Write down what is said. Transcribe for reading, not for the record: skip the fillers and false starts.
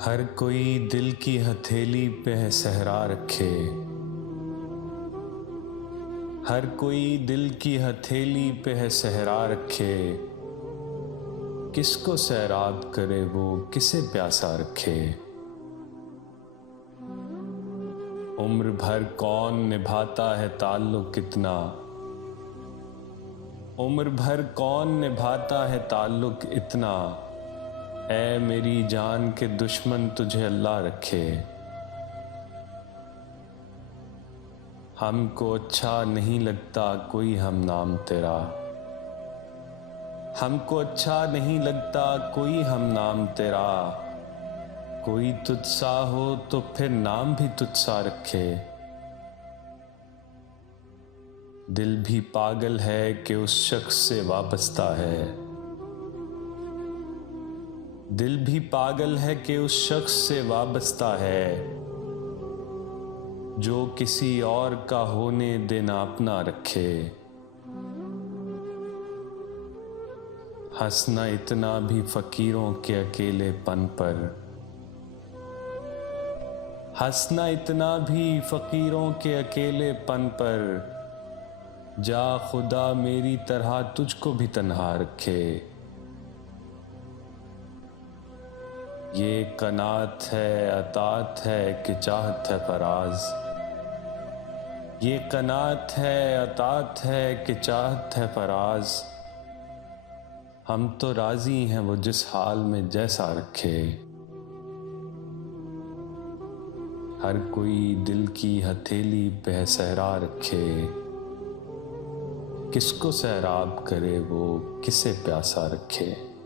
हर कोई दिल की हथेली पे है सहरा रखे। हर कोई दिल की हथेली पे है सहरा रखे। किसको सैराब करे वो किसे प्यासा रखे। उम्र भर कौन निभाता है ताल्लुक कितना। उम्र भर कौन निभाता है ताल्लुक इतना। ऐ मेरी जान के दुश्मन तुझे अल्लाह रखे। हमको अच्छा नहीं लगता कोई हम नाम तेरा। हमको अच्छा नहीं लगता कोई हम नाम तेरा। कोई तुझसा हो तो फिर नाम भी तुझसा रखे। दिल भी पागल है कि उस शख्स से वाबस्ता है। दिल भी पागल है कि उस शख्स से वाबस्ता है। जो किसी और का होने देना अपना रखे। हंसना इतना भी फकीरों के अकेलेपन पर। हंसना इतना भी फकीरों के अकेलेपन पर। जा खुदा मेरी तरह तुझको भी तन्हा रखे। ये कनात है अतात है कि चाहत है फराज। ये कनात है अतात है कि चाहत है फराज। हम तो राजी हैं वो जिस हाल में जैसा रखे। हर कोई दिल की हथेली पे सहरा रखे। किसको सैराब करे वो किसे प्यासा रखे।